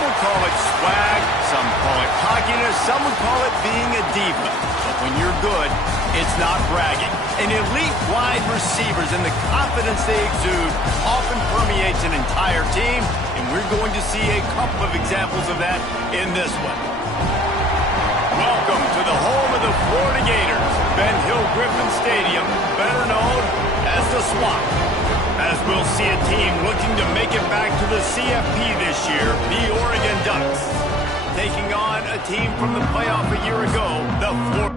would call it swag, some call it cockiness, some would call it being a diva. But when you're good, it's not bragging. And elite wide receivers and the confidence they exude often permeates an entire team, and we're going to see a couple of examples of that in this one. Welcome to the home of the Florida Gators, Ben Hill Griffin Stadium, better known as the Swamp. As we'll see a team looking to make it back to the CFP this year, the Oregon Ducks, taking on a team from the playoff a year ago, the Florida.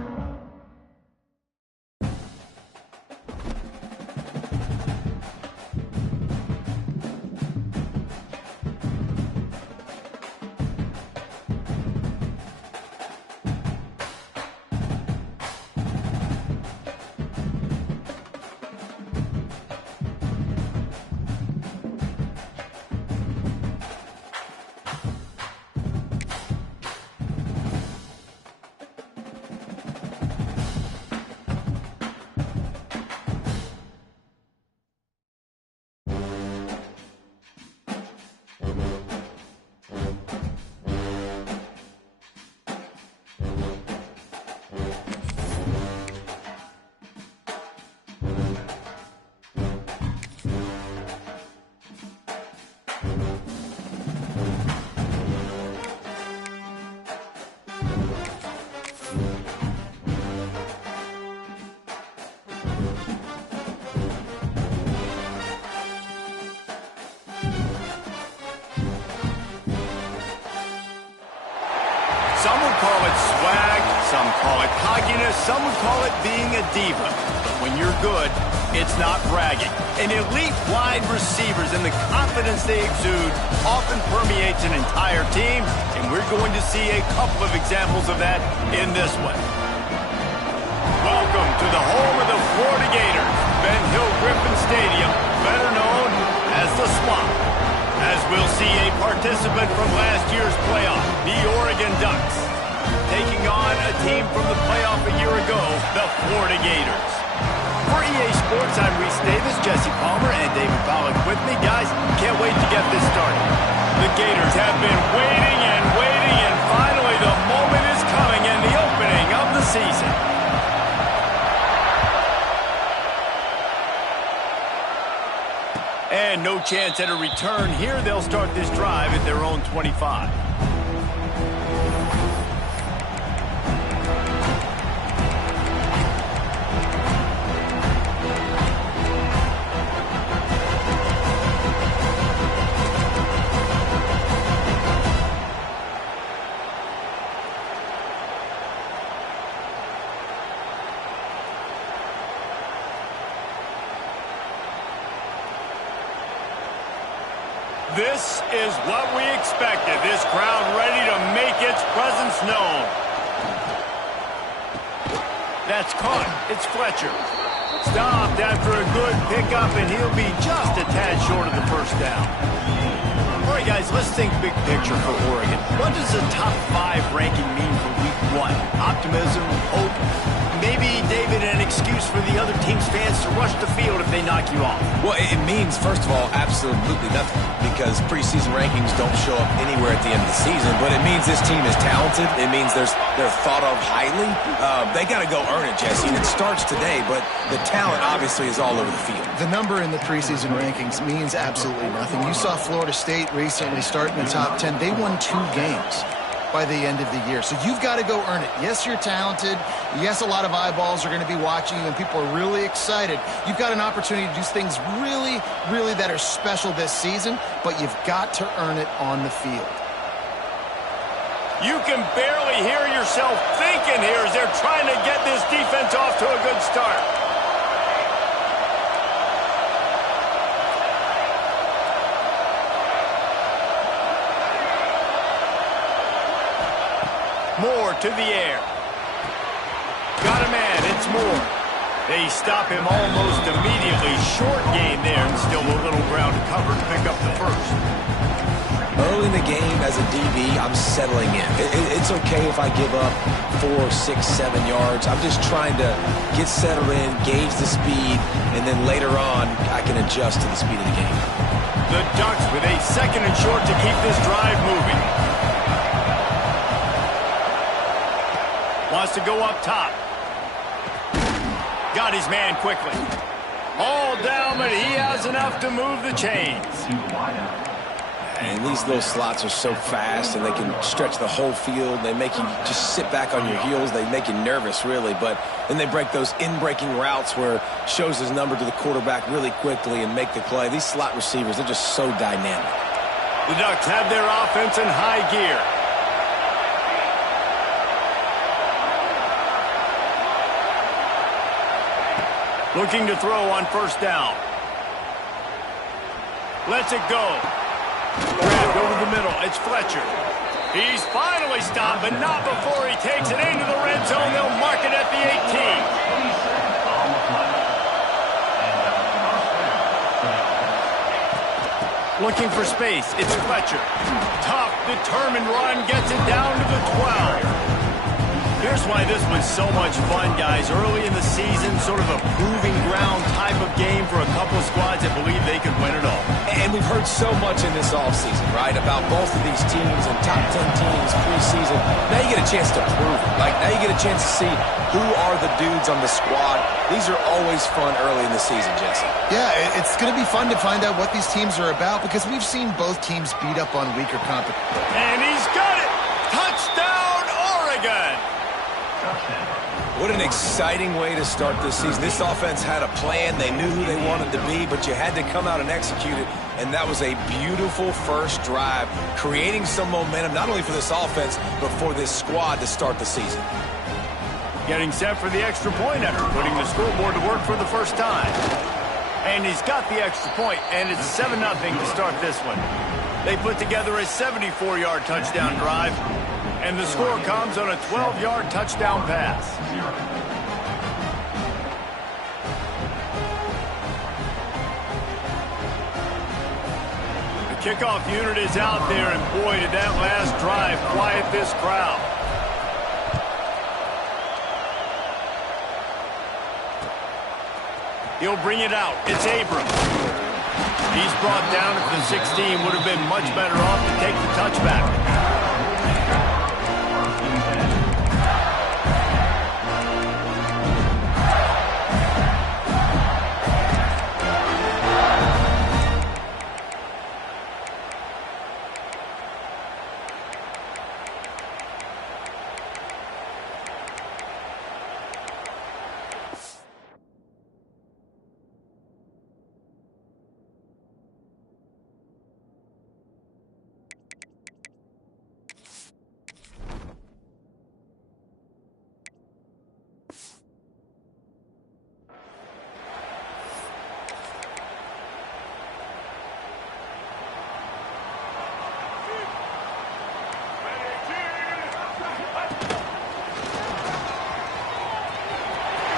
Some would call it swag, some call it cockiness, some would call it being a diva. But when you're good, it's not bragging. And elite wide receivers and the confidence they exude often permeates an entire team, and we're going to see a couple of examples of that in this one. Welcome to the home of the Florida Gators, Ben Hill Griffin Stadium, better known as the Swamp. As we'll see a participant from last year's playoff, the Oregon Ducks, taking on a team from the playoff a year ago, the Florida Gators. For EA Sports, I'm Reese Davis, Jesse Palmer, and David Pollack with me. Guys, can't wait to get this started. The Gators have been waiting, and finally the moment is coming in the opening of the season. And no chance at a return here. They'll start this drive at their own 25. This is what we expected. This crowd ready to make its presence known. That's caught. It's Fletcher. Stopped after a good pickup, and he'll be just a tad short of the first down. All right, guys, let's think big picture for Oregon. What does a top 5 ranking mean for week 1? Optimism, hope, maybe, David, an excuse for the other team's fans to rush the field if they knock you off. Well, it means, first of all, absolutely nothing, because preseason rankings don't show up anywhere at the end of the season, but it means this team is talented. It means they're thought of highly. They got to go earn it, Jesse, and it starts today, but the talent obviously is all over the field. The number in the preseason rankings means absolutely nothing. You saw Florida State recently start in the top 10. They won 2 games by the end of the year. So you've got to go earn it. Yes, you're talented. Yes, a lot of eyeballs are going to be watching you, and people are really excited. You've got an opportunity to do things really, really that are special this season, but you've got to earn it on the field. You can barely hear yourself thinking here as they're trying to get this defense off to a good start. Moore to the air. Got a man, it's Moore. They stop him almost immediately. Short gain there, and still a little ground to cover to pick up the first. Early in the game as a DB, I'm settling in. It's okay if I give up 4, 6, 7 yards. I'm just trying to get settled in, gauge the speed, and then later on, I can adjust to the speed of the game. The Ducks with a 2nd and short to keep this drive moving. Wants to go up top. Got his man quickly. All down, but he has enough to move the chains. And these little slots are so fast, and they can stretch the whole field. They make you just sit back on your heels. They make you nervous, really. But then they break those in-breaking routes where shows his number to the quarterback really quickly and make the play. These slot receivers, they're just so dynamic. The Ducks have their offense in high gear. Looking to throw on 1st down. Lets it go. Grabbed over the middle. It's Fletcher. He's finally stopped, but not before he takes it into the red zone. They'll mark it at the 18. Looking for space. It's Fletcher. Tough, determined run. Gets it down to the 12. Here's why this was so much fun, guys. Early in the season, sort of a proving ground type of game for a couple of squads that believe they could win it all. And we've heard so much in this offseason, right, about both of these teams and top 10 teams preseason. Now you get a chance to prove it. Like, now you get a chance to see who are the dudes on the squad. These are always fun early in the season, Jesse. Yeah, it's going to be fun to find out what these teams are about because we've seen both teams beat up on weaker competition. And he's got it! Touchdown, Oregon! What an exciting way to start this season. This offense had a plan. They knew who they wanted to be, but you had to come out and execute it, and that was a beautiful first drive, creating some momentum, not only for this offense, but for this squad to start the season. Getting set for the extra point after putting the scoreboard to work for the first time. And he's got the extra point, and it's 7-0 to start this one. They put together a 74-yard touchdown drive. And the score comes on a 12-yard touchdown pass. The kickoff unit is out there, and boy, did that last drive quiet this crowd. He'll bring it out. It's Abram. He's brought down at the 16. Would have been much better off to take the touchback.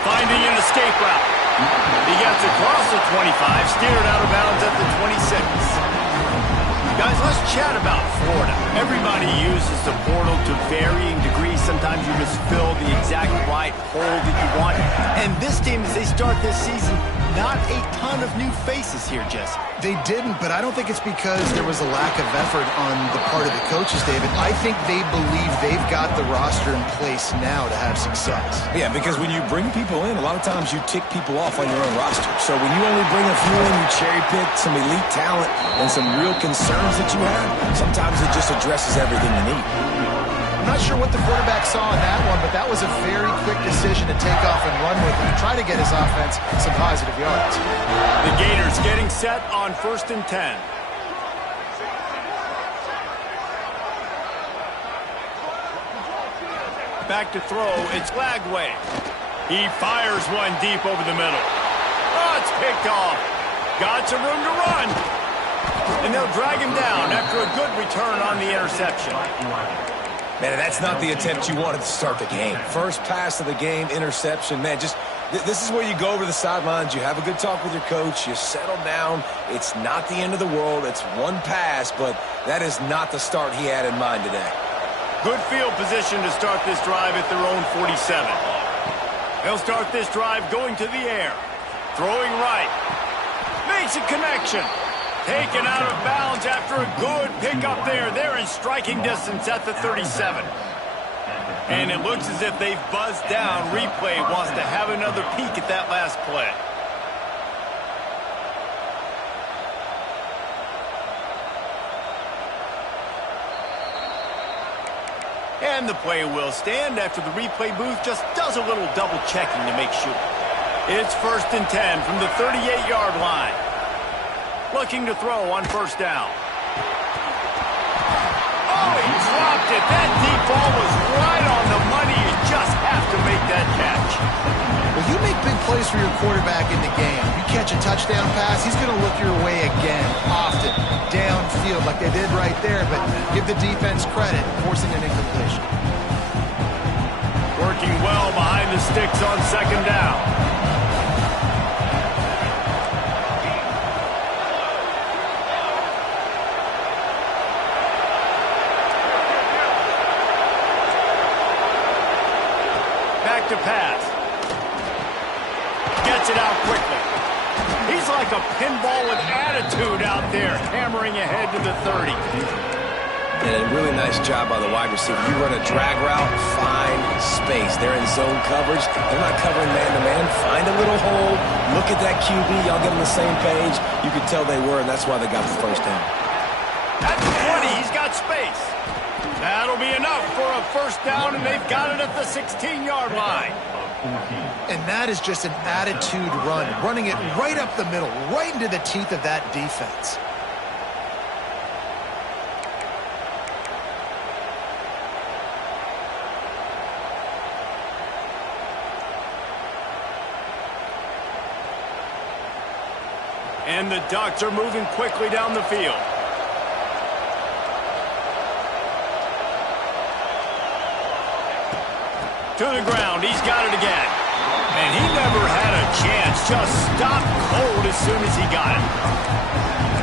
Finding an escape route. He gets across the 25, steered out of bounds at the 26. Guys, let's chat about Florida. Everybody uses the portal to varying degrees. Sometimes you just fill the exact right hole that you want. And this team, as they start this season, not a ton of new faces here, Jesse. They didn't, but I don't think it's because there was a lack of effort on the part of the coaches, David. I think they believe they've got the roster in place now to have success. Yeah, because when you bring people in, a lot of times you tick people off on your own roster. So when you only bring a few in, you cherry-pick some elite talent and some real concerns that you have, sometimes it just addresses everything you need. I'm not sure what the quarterback saw in that one, but that was a very quick decision to take off and run with and try to get his offense some positive yards. The Gators getting set on 1st and 10. Back to throw, it's Lagway. He fires one deep over the middle. Oh, it's picked off. Got some room to run. And they'll drag him down after a good return on the interception. Man, that's not the attempt you wanted to start the game. First pass of the game, interception. Man, just this is where you go over the sidelines. You have a good talk with your coach. You settle down. It's not the end of the world. It's one pass, but that is not the start he had in mind today. Good field position to start this drive at their own 47. They'll start this drive going to the air. Throwing right. Makes a connection. Taken out of bounds after a good pickup there. They're in striking distance at the 37. And it looks as if they've buzzed down. Replay wants to have another peek at that last play. And the play will stand after the replay booth just does a little double checking to make sure. It's 1st and 10 from the 38-yard line. Looking to throw on 1st down. Oh, he dropped it. That deep ball was right on the money. You just have to make that catch. Well, you make big plays for your quarterback in the game. You catch a touchdown pass, he's going to look your way again, often, downfield like they did right there, but give the defense credit, forcing an incompletion. Working well behind the sticks on 2nd down. Back to pass. Gets it out quickly. He's like a pinball with attitude out there, hammering ahead to the 30. And a really nice job by the wide receiver. You run a drag route, find space. They're in zone coverage. They're not covering man-to-man. Find a little hole. Look at that QB. Y'all get on the same page. You could tell they were, and that's why they got the 1st down. At the 20, he's got space. That'll be enough for a 1st down, and they've got it at the 16-yard line. And that is just an attitude run, running it right up the middle, right into the teeth of that defense. And the Ducks are moving quickly down the field. To the ground, he's got it again. And he never had a chance, just stopped cold as soon as he got it.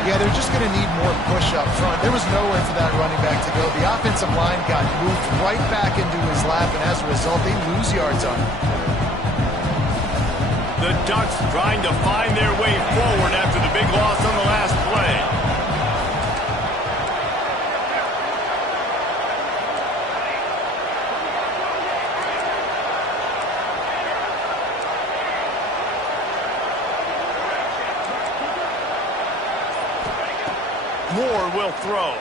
Yeah, they're just going to need more push up front. There was nowhere for that running back to go. The offensive line got moved right back into his lap, and as a result, they lose yards on him. The Ducks trying to find their way forward after the big loss on the last play. Moore will throw.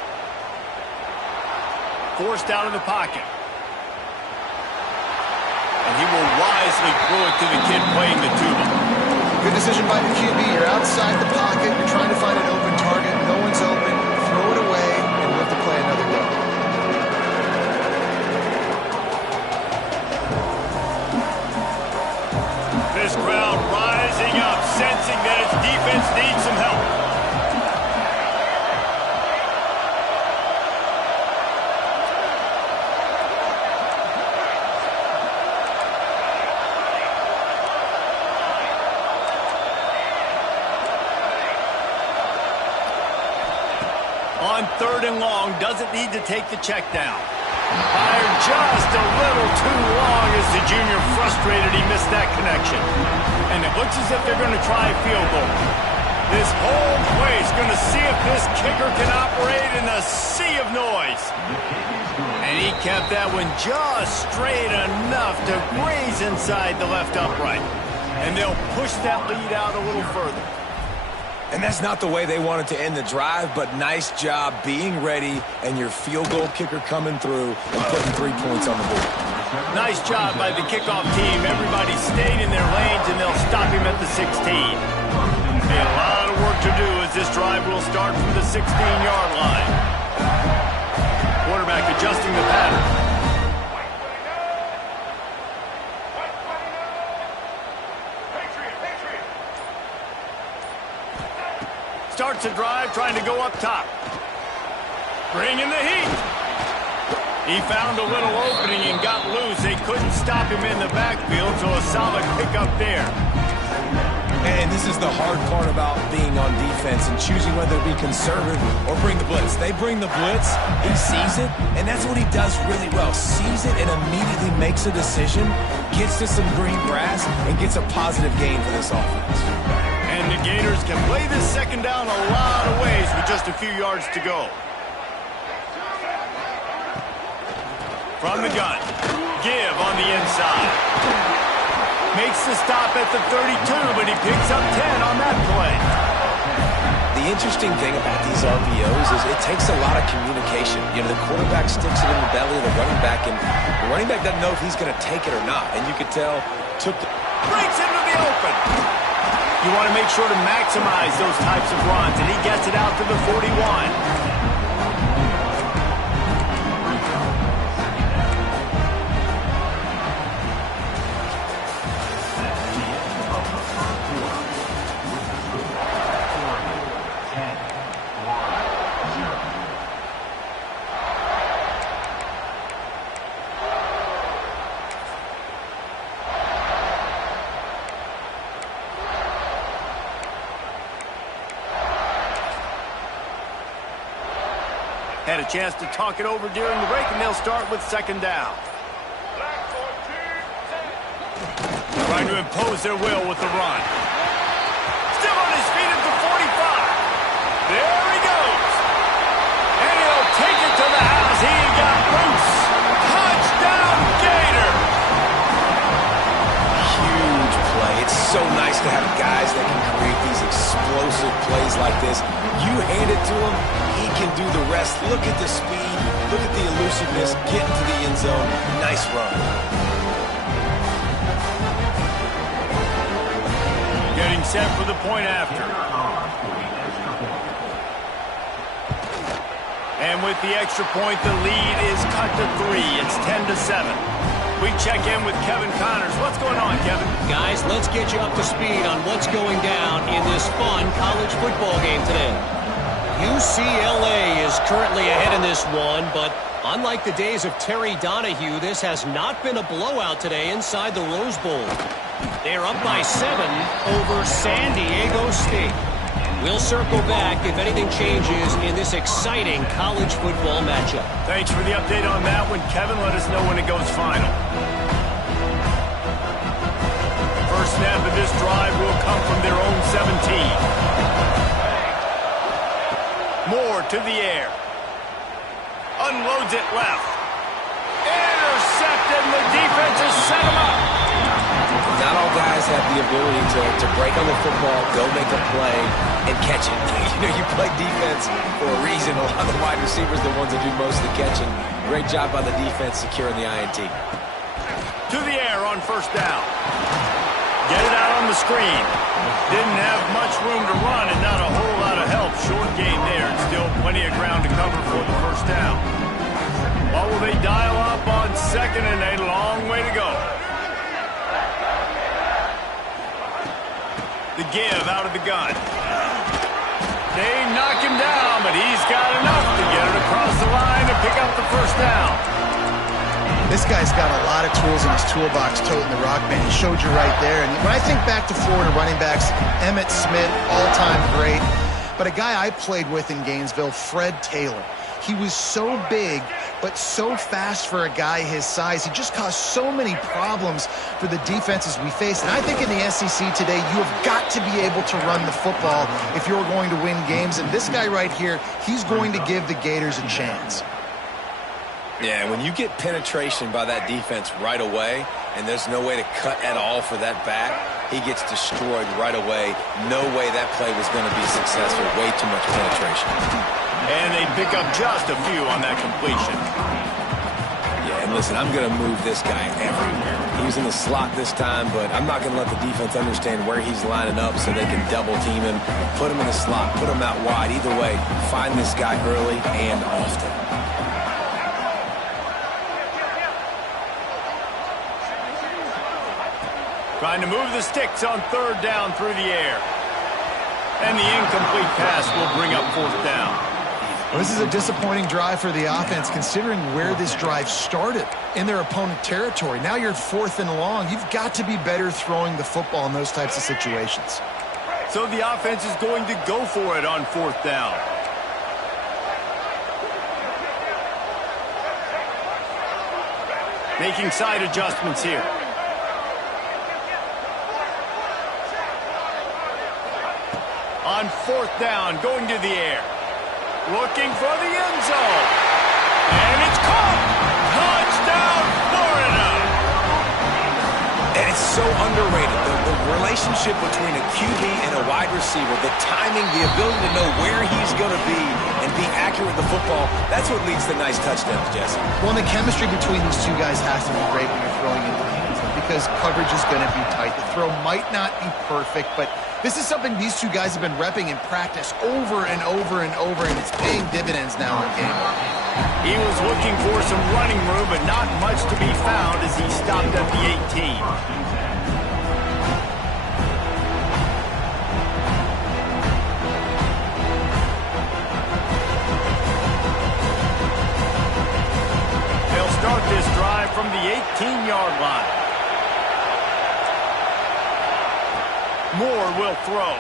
Forced out of the pocket. And he will wisely throw it to the kid playing the tuba. Good decision by the QB. You're outside the pocket. You're trying to find an open target. No one's open. Throw it away and live to play another day. This crowd rising up, sensing that its defense needs some help. On 3rd and long, doesn't need to take the check down. Fired just a little too long as the junior frustrated he missed that connection. And it looks as if they're going to try a field goal. This whole place going to see if this kicker can operate in a sea of noise. And he kept that one just straight enough to graze inside the left upright. And they'll push that lead out a little further. And that's not the way they wanted to end the drive, but nice job being ready and your field goal kicker coming through and putting 3 points on the board. Nice job by the kickoff team. Everybody stayed in their lanes, and they'll stop him at the 16. A lot of work to do as this drive will start from the 16-yard line. Quarterback adjusting the pattern. Starts a drive trying to go up top. Bringing the heat. He found a little opening and got loose. They couldn't stop him in the backfield, so a solid pickup there. And this is the hard part about being on defense and choosing whether to be conservative or bring the blitz. They bring the blitz, he sees it, and that's what he does really well. Sees it and immediately makes a decision, gets to some green grass, and gets a positive gain for this offense. And the Gators can play this second down a lot of ways with just a few yards to go. From the gun, give on the inside. Makes the stop at the 32, but he picks up 10 on that play. The interesting thing about these RPOs is it takes a lot of communication. You know, the quarterback sticks it in the belly of the running back, and the running back doesn't know if he's going to take it or not. And you could tell, breaks into the open. You want to make sure to maximize those types of runs, and he gets it out to the 41. Had a chance to talk it over during the break, and they'll start with second down. Trying to impose their will with the run. Still on his feet at the 45. There he goes. And he'll take it to the house. He got loose. Touchdown, Gator. huge play. It's so nice to have guys that can create these explosive plays like this. You hand it to him, he can do the rest. Look at the speed, look at the elusiveness, get into the end zone. Nice run. Getting set for the point after. And with the extra point, the lead is cut to 3. It's 10-7. We check in with Kevin Connors. What's going on, Kevin? Guys, let's get you up to speed on what's going down in this fun college football game today. UCLA is currently ahead in this one, but unlike the days of Terry Donahue, this has not been a blowout today inside the Rose Bowl. They're up by 7 over San Diego State. We'll circle back if anything changes in this exciting college football matchup. Thanks for the update on that one, Kevin. Let us know when it goes final. First snap of this drive will come from their own 17. Moore to the air. Unloads it left. Intercepted, and the defense has set him up. Not all guys have the ability to break on the football, go make a play, and catch it. You know, you play defense for a reason. A lot of the wide receivers are the ones that do most of the catching. Great job by the defense securing the INT. To the air on first down. Get it out on the screen. Didn't have much room to run and not a whole lot of help. Short game there and still plenty of ground to cover for the first down. What will they dial up on second and a long way to go? The give out of the gun. They knock him down, but he's got enough to get it across the line and pick up the first down. This guy's got a lot of tools in his toolbox toting the rock, man. He showed you right there. And when I think back to Florida running backs, Emmitt Smith, all-time great. But a guy I played with in Gainesville, Fred Taylor. He was so big, but so fast for a guy his size. He just caused so many problems for the defenses we faced. And I think in the SEC today, you have got to be able to run the football if you're going to win games. And this guy right here, he's going to give the Gators a chance. Yeah, when you get penetration by that defense right away, and there's no way to cut at all for that back, he gets destroyed right away. No way that play was going to be successful. Way too much penetration. And they pick up just a few on that completion. Yeah, and listen, I'm going to move this guy everywhere. He was in the slot this time, but I'm not going to let the defense understand where he's lining up so they can double team him, put him in the slot, put him out wide. Either way, find this guy early and often. Trying to move the sticks on third down through the air. And the incomplete pass will bring up fourth down. Well, this is a disappointing drive for the offense, considering where this drive started in their opponent territory. Now you're 4th and long. You've got to be better throwing the football in those types of situations. So the offense is going to go for it on 4th down. Making side adjustments here. On 4th down, going to the air. Looking for the end zone. And it's caught. Touchdown, Florida. And it's so underrated. The relationship between a QB and a wide receiver, the timing, the ability to know where he's going to be and be accurate with the football, that's what leads to nice touchdowns, Jesse. Well, and the chemistry between these two guys has to be great when you're throwing into the end zone because coverage is going to be tight. The throw might not be perfect, but this is something these two guys have been repping in practice over and over and over, and it's paying dividends now in game. He was looking for some running room, but not much to be found as he stopped at the 18. They'll start this drive from the 18-yard line. Moore will throw.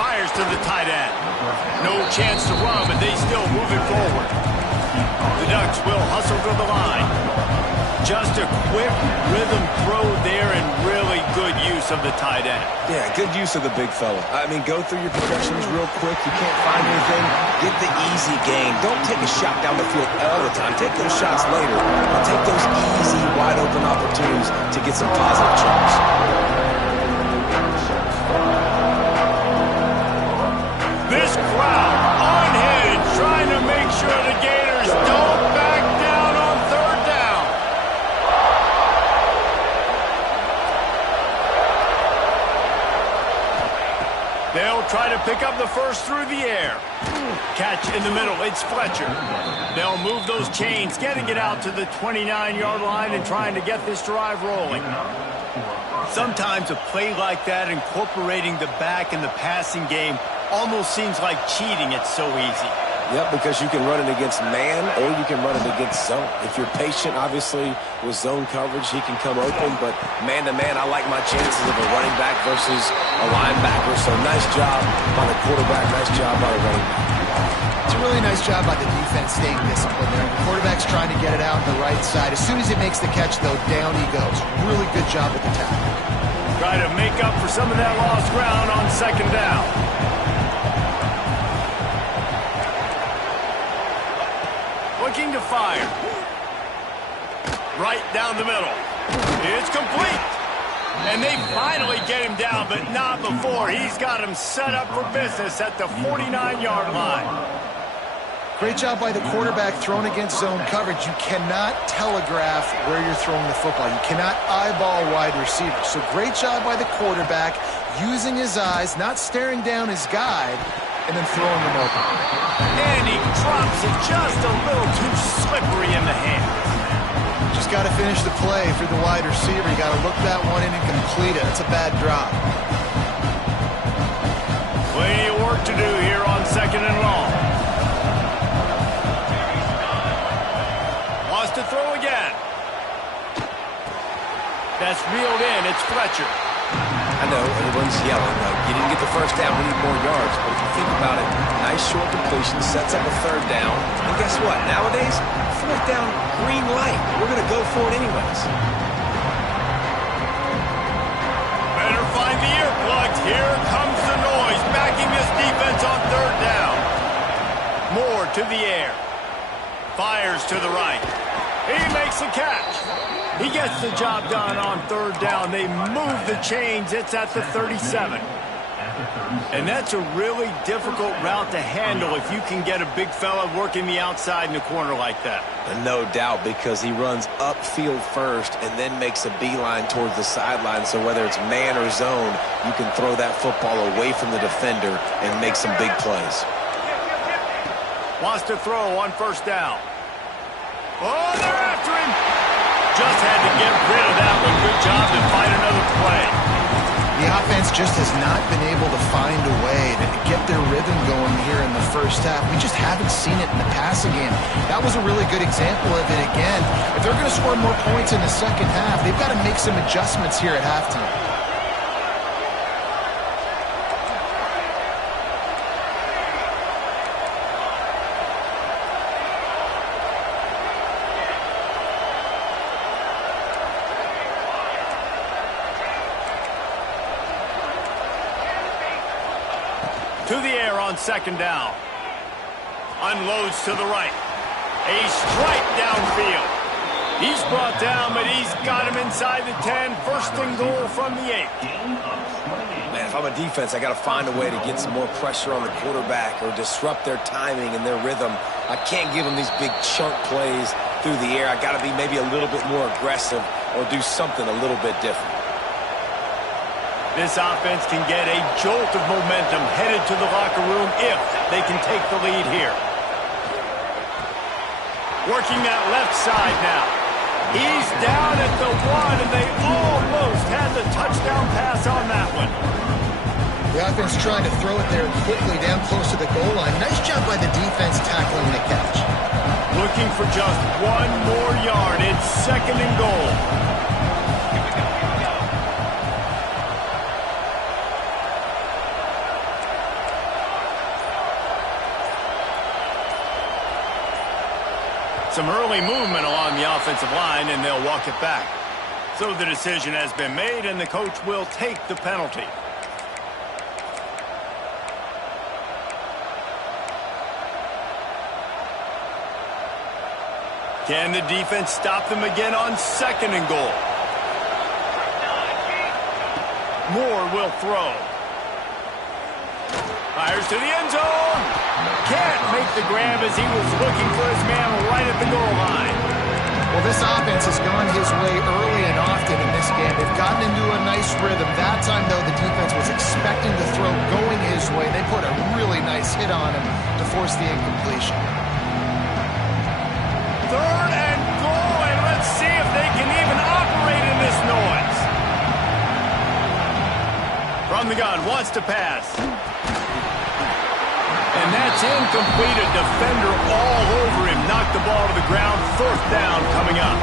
Fires to the tight end. No chance to run, but they still move it forward. The Ducks will hustle to the line. Just a quick rhythm throw there and really good use of the tight end. Yeah, good use of the big fella. I mean, go through your progressions real quick. You can't find anything. Get the easy gain. Don't take a shot down the field all the time. Take those shots later. But take those easy, wide-open opportunities to get some positive chunks. This crowd unhinged, trying to make sure the Gators don't back down on 3rd down. They'll try to pick up the first through the air. Catch in the middle, it's Fletcher. They'll move those chains, getting it out to the 29-yard line and trying to get this drive rolling. Sometimes a play like that, incorporating the back in the passing game, almost seems like cheating. It's so easy. Yep, because you can run it against man or you can run it against zone. If you're patient, obviously, with zone coverage, he can come open. But man-to-man, I like my chances of a running back versus a linebacker. So nice job by the quarterback, nice job by the running back. It's a really nice job by the defense staying disciplined there. The quarterback's trying to get it out on the right side. As soon as he makes the catch, though, down he goes. Really good job with the tackle. Try to make up for some of that lost ground on 2nd down. Looking to fire. Right down the middle. It's complete. And they finally get him down, but not before. He's got him set up for business at the 49-yard line. Great job by the quarterback thrown against zone coverage. You cannot telegraph where you're throwing the football. You cannot eyeball wide receivers. So great job by the quarterback using his eyes, not staring down his guide, and then throwing them open. And he drops it just a little too slippery in the hands. Just got to finish the play for the wide receiver. You got to look that one in and complete it. That's a bad drop. Plenty of work to do here on 2nd and long. Wants to throw again. That's reeled in. It's Fletcher. I know, everyone's yelling, like, you didn't get the first down, we need more yards. But if you think about it, nice short completion, sets up a 3rd down. And guess what? Nowadays, 4th down, green light. We're going to go for it anyways. Better find the earplugs. Here comes the noise, backing this defense on 3rd down. Moore to the air. Fires to the right. He makes the catch. He gets the job done on 3rd down. They move the chains. It's at the 37. And that's a really difficult route to handle if you can get a big fella working the outside in the corner like that. And no doubt, because he runs upfield first and then makes a beeline towards the sideline. So whether it's man or zone, you can throw that football away from the defender and make some big plays. Wants to throw on 1st down. Oh, they're after him. Just had to get rid of that one. Good job to find another play. The offense just has not been able to find a way to get their rhythm going here in the first half. We just haven't seen it in the passing game. That was a really good example of it again. If they're going to score more points in the second half, they've got to make some adjustments here at halftime. To the air on second down. Unloads to the right. A strike downfield. He's brought down, but he's got him inside the 10. First and goal from the 8. Man, if I'm a defense, I got to find a way to get some more pressure on the quarterback or disrupt their timing and their rhythm. I can't give them these big chunk plays through the air. I got to be maybe a little bit more aggressive or do something a little bit different. This offense can get a jolt of momentum headed to the locker room if they can take the lead here. Working that left side now. He's down at the 1, and they almost had the touchdown pass on that one. The offense trying to throw it there quickly down close to the goal line. Nice job by the defense tackling the catch. Looking for just 1 more yard. It's second and goal. Some early movement along the offensive line, and they'll walk it back. So the decision has been made, and the coach will take the penalty. Can the defense stop them again on second and goal? Moore will throw. Fires to the end zone. Can't make the grab as he was looking for his man right at the goal line. Well, this offense has gone his way early and often in this game. They've gotten into a nice rhythm. That time, though, the defense was expecting the throw going his way. They put a really nice hit on him to force the incompletion. Third and goal, and let's see if they can even operate in this noise. From the gun, wants to pass. And that's incomplete. A defender all over him. Knocked the ball to the ground. Fourth down coming up.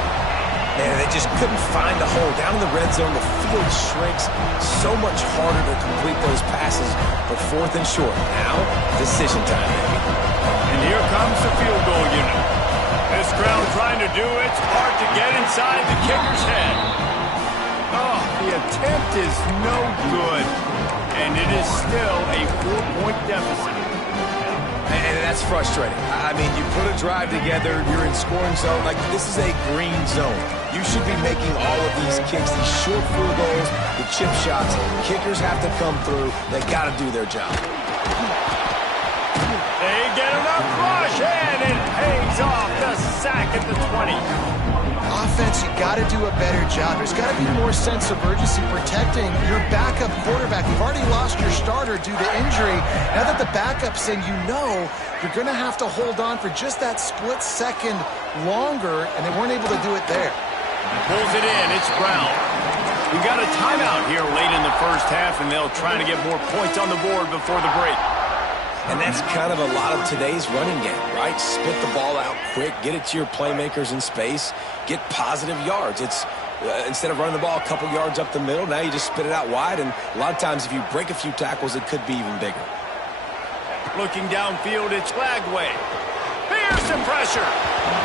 Man, they just couldn't find the hole. Down in the red zone, the field shrinks. So much harder to complete those passes. But fourth and short. Now, decision time, baby. And here comes the field goal unit. This crowd trying to do its part to get inside the kicker's head. Oh, the attempt is no good. And it is still a 4-point deficit. And that's frustrating. I mean, you put a drive together, you're in scoring zone. Like, this is a green zone. You should be making all of these kicks, these short field goals, the chip shots. Kickers have to come through. They got to do their job. They get enough rush, and it pays off. The sack at the 20. Offense, you got to do a better job. There's got to be more sense of urgency protecting your backup quarterback. You've already lost your starter due to injury. Now that the backup's in, you know you're going to have to hold on for just that split second longer, and they weren't able to do it there. Pulls it in. It's Brown. We got a timeout here late in the first half, and they'll try to get more points on the board before the break. And that's kind of a lot of today's running game, right? Spit the ball out quick, get it to your playmakers in space, get positive yards. It's instead of running the ball a couple yards up the middle, now you just spit it out wide, and a lot of times if you break a few tackles, it could be even bigger. Looking downfield, it's Lagway. Pearson pressure.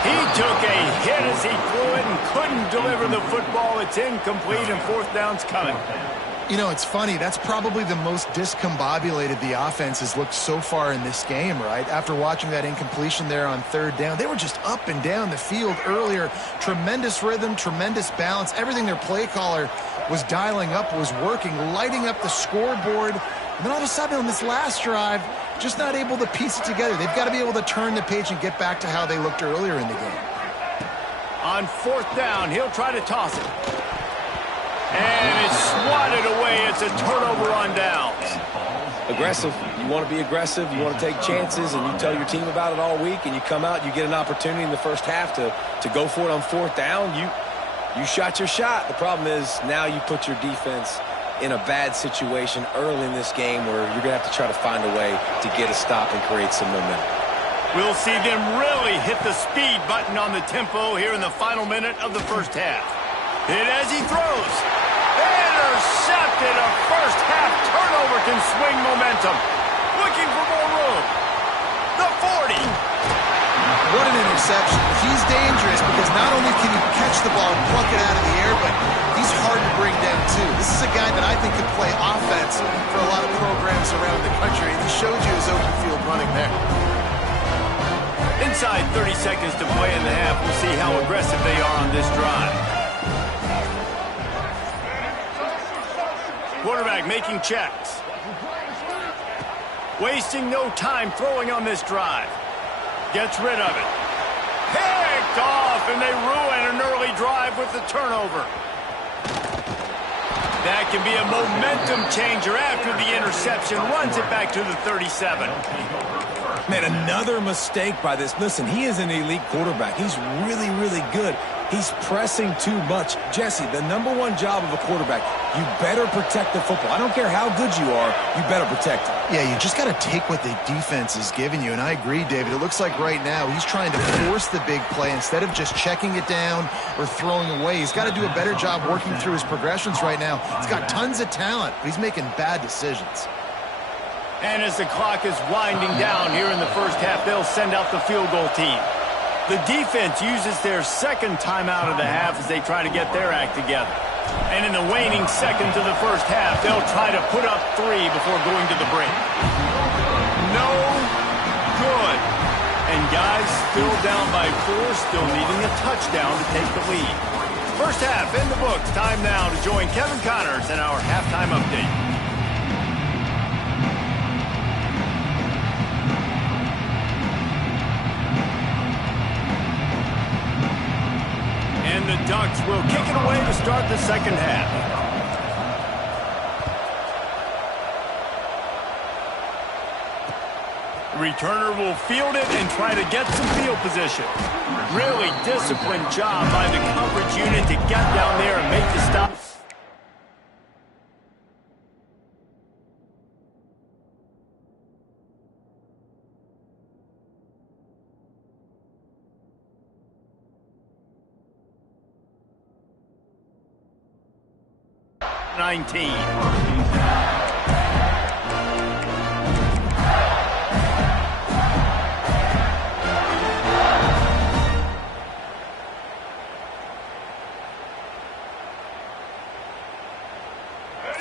He took a hit as he threw it and couldn't deliver the football. It's incomplete, and fourth down's coming. You know, it's funny. That's probably the most discombobulated the offense has looked so far in this game, right? After watching that incompletion there on third down, they were just up and down the field earlier. Tremendous rhythm, tremendous balance. Everything their play caller was dialing up was working, lighting up the scoreboard. And then all of a sudden on this last drive, just not able to piece it together. They've got to be able to turn the page and get back to how they looked earlier in the game. On fourth down, he'll try to toss it. And it's swatted away. It's a turnover on downs. Aggressive. You want to be aggressive. You want to take chances, and you tell your team about it all week, and you come out, you get an opportunity in the first half to go for it on fourth down. You shot your shot. The problem is now you put your defense in a bad situation early in this game where you're going to have to try to find a way to get a stop and create some momentum. We'll see them really hit the speed button on the tempo here in the final minute of the first half. Hit as he throws. Intercepted. A first half turnover can swing momentum. Looking for more room. The 40. What an interception. He's dangerous because not only can he catch catch the ball and pluck it out of the air, but he's hard to bring down, too. This is a guy that I think could play offense for a lot of programs around the country, and he showed you his open field running there. Inside 30 seconds to play in the half. We'll see how aggressive they are on this drive. Quarterback making checks. Wasting no time throwing on this drive. Gets rid of it. Picked off, and they ruin an early drive with the turnover. That can be a momentum changer after the interception. Runs it back to the 37. Man, another mistake by this. Listen, he is an elite quarterback. He's really, really good. He's pressing too much. Jesse, the number one job of a quarterback, you better protect the football. I don't care how good you are, you better protect it. Yeah, you just got to take what the defense is giving you, and I agree, David. It looks like right now he's trying to force the big play instead of just checking it down or throwing away. He's got to do a better job working through his progressions right now. He's got tons of talent, but he's making bad decisions. And as the clock is winding down here in the first half, they'll send out the field goal team. The defense uses their second timeout of the half as they try to get their act together. And in the waning seconds of the first half, they'll try to put up 3 before going to the break. No good. And guys, still down by 4, still needing a touchdown to take the lead. First half in the books. Time now to join Kevin Connors in our halftime update. And the Ducks will kick it away to start the second half. Returner will field it and try to get some field position. Really disciplined job by the coverage unit to get down there and make the stop.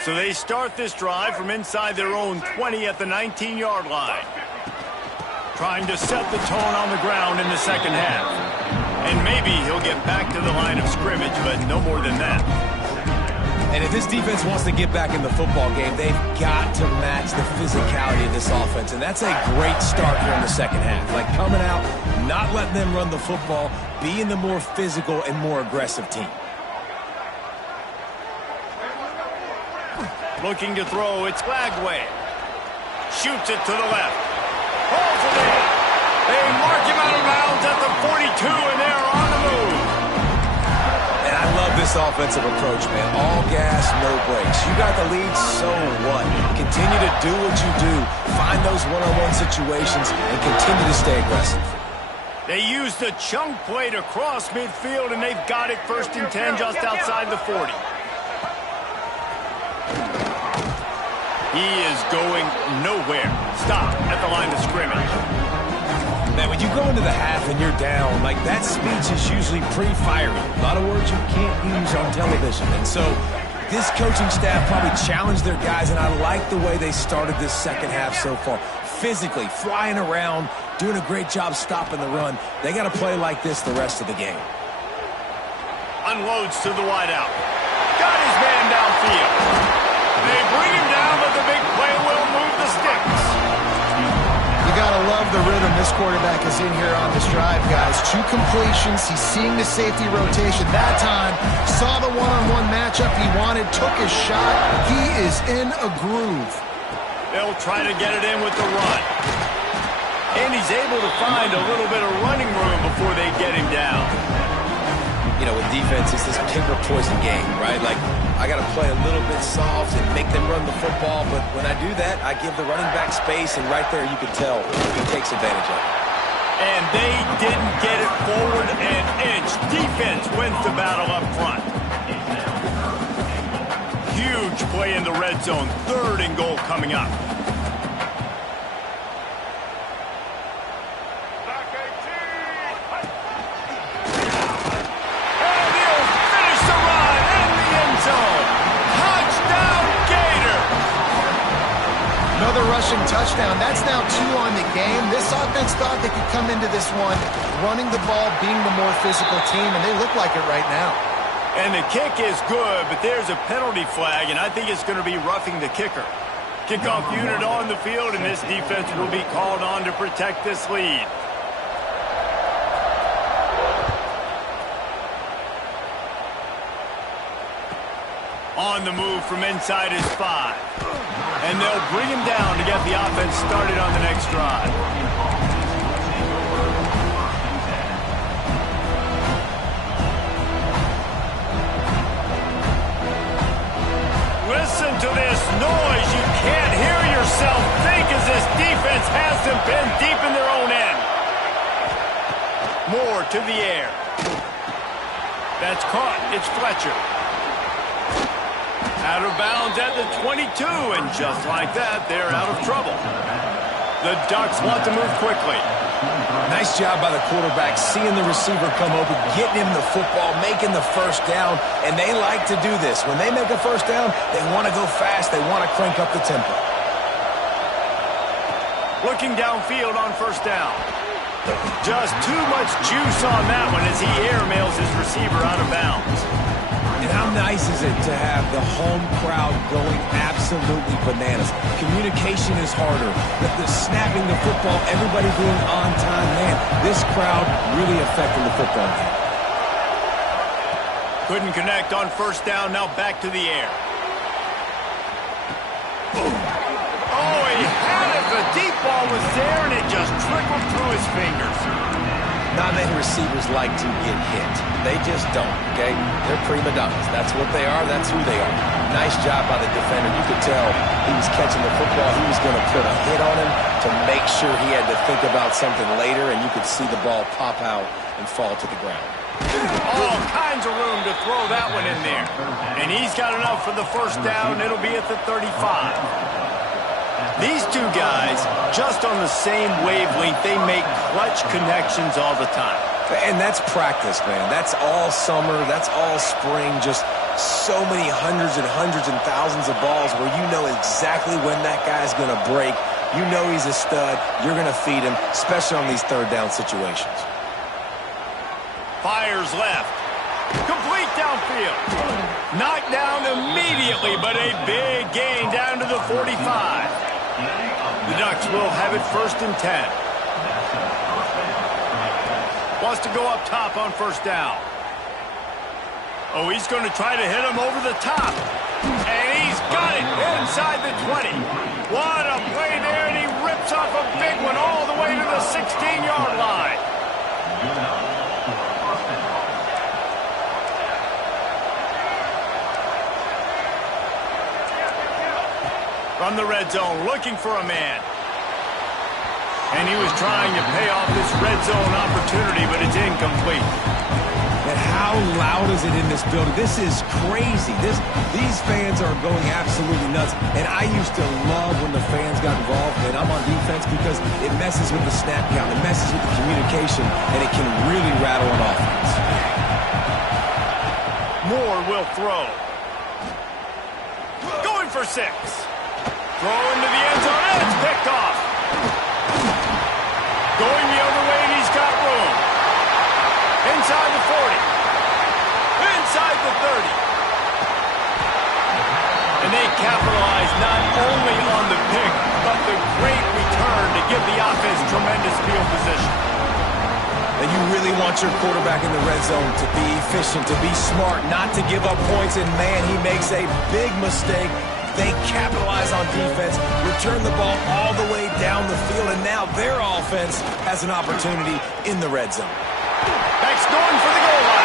So they start this drive from inside their own 20 at the 19-yard line. Trying to set the tone on the ground in the second half. And maybe he'll get back to the line of scrimmage, but no more than that. And if this defense wants to get back in the football game, they've got to match the physicality of this offense. And that's a great start here in the second half. Like coming out, not letting them run the football, being the more physical and more aggressive team. Looking to throw, it's Flagway. Shoots it to the left. Holds it in. They mark him out of bounds at the 42, and they're on the move. And I love this offensive approach, man. All gas, no brakes. You got the lead, so what? Continue to do what you do. Find those one-on-one situations and continue to stay aggressive. They use the chunk play to cross midfield, and they've got it 1st and 10 just outside the 40. He is going nowhere. Stop at the line of scrimmage. Man, when you go into the half and you're down, like that speech is usually pretty fiery. A lot of words you can't use on television. And so this coaching staff probably challenged their guys, and I like the way they started this second half so far. Physically, flying around, doing a great job stopping the run. They got to play like this the rest of the game. Unloads to the wideout. Got his man downfield. They bring him down, but the big play will move the sticks. You got to love the rhythm this quarterback is in here on this drive, guys. 2 completions. He's seeing the safety rotation. That time, saw the one-on-one matchup he wanted, took his shot. He is in a groove. They'll try to get it in with the run. And he's able to find a little bit of running room before they get him down. You know, with defense, it's this pick or poison game, right? Like, I got to play a little bit soft and make them run the football, but when I do that, I give the running back space, and right there you can tell he takes advantage of it. And they didn't get it forward an inch. Defense wins the battle up front. Huge play in the red zone. 3rd and goal coming up. And the rushing touchdown. That's now 2 on the game. This offense thought they could come into this one running the ball, being the more physical team, and they look like it right now. And the kick is good, but there's a penalty flag, and I think it's going to be roughing the kicker. Kickoff unit on the field, and this defense will be called on to protect this lead. On the move from inside his 5. And they'll bring him down to get the offense started on the next drive. Listen to this noise. You can't hear yourself think as this defense has them pinned deep in their own end. Moore to the air. That's caught. It's Fletcher. Out of bounds at the 22, and just like that, they're out of trouble. The Ducks want to move quickly. Nice job by the quarterback, seeing the receiver come open, getting him the football, making the first down, and they like to do this. When they make a first down, they want to go fast. They want to crank up the tempo. Looking downfield on first down. Just too much juice on that one as he airmails his receiver out of bounds. And how nice is it to have the home crowd going absolutely bananas? Communication is harder. The snapping the football, everybody being on time. Man, this crowd really affecting the football game. Couldn't connect on first down. Now back to the air. Oh, he had it. The deep ball was there, and it just trickled through his fingers. Not many receivers like to get hit. They just don't, okay? They're prima donnas. That's what they are. That's who they are. Nice job by the defender. You could tell he was catching the football. He was going to put a hit on him to make sure he had to think about something later, and you could see the ball pop out and fall to the ground. All kinds of room to throw that one in there. And he's got enough for the first down. It'll be at the 35. These two guys, just on the same wavelength, they make clutch connections all the time. And that's practice, man. That's all summer. That's all spring. Just so many hundreds and thousands of balls where you know exactly when that guy's going to break. You know he's a stud. You're going to feed him, especially on these third down situations. Fires left. Complete downfield. Knocked down immediately, but a big gain down to the 45. The Ducks will have it 1st and 10. Wants to go up top on first down. Oh, he's going to try to hit him over the top. And he's got it inside the 20. What a play there, and he rips off a big one all the way to the 16-yard line. From the red zone, looking for a man. And he was trying to pay off this red zone opportunity, but it's incomplete. And how loud is it in this building? This is crazy. These fans are going absolutely nuts. And I used to love when the fans got involved, and I'm on defense because it messes with the snap count. It messes with the communication, and it can really rattle an offense. Moore will throw. Going for 6. Throw into the end zone, and it's picked off. Going the other way, and he's got room. Inside the 40. Inside the 30. And they capitalize not only on the pick, but the great return to give the offense tremendous field position. And you really want your quarterback in the red zone to be efficient, to be smart, not to give up points. And, man, he makes a big mistake. They capitalize on defense, return the ball all the way down the field, and now their offense has an opportunity in the red zone. That's going for the goal line.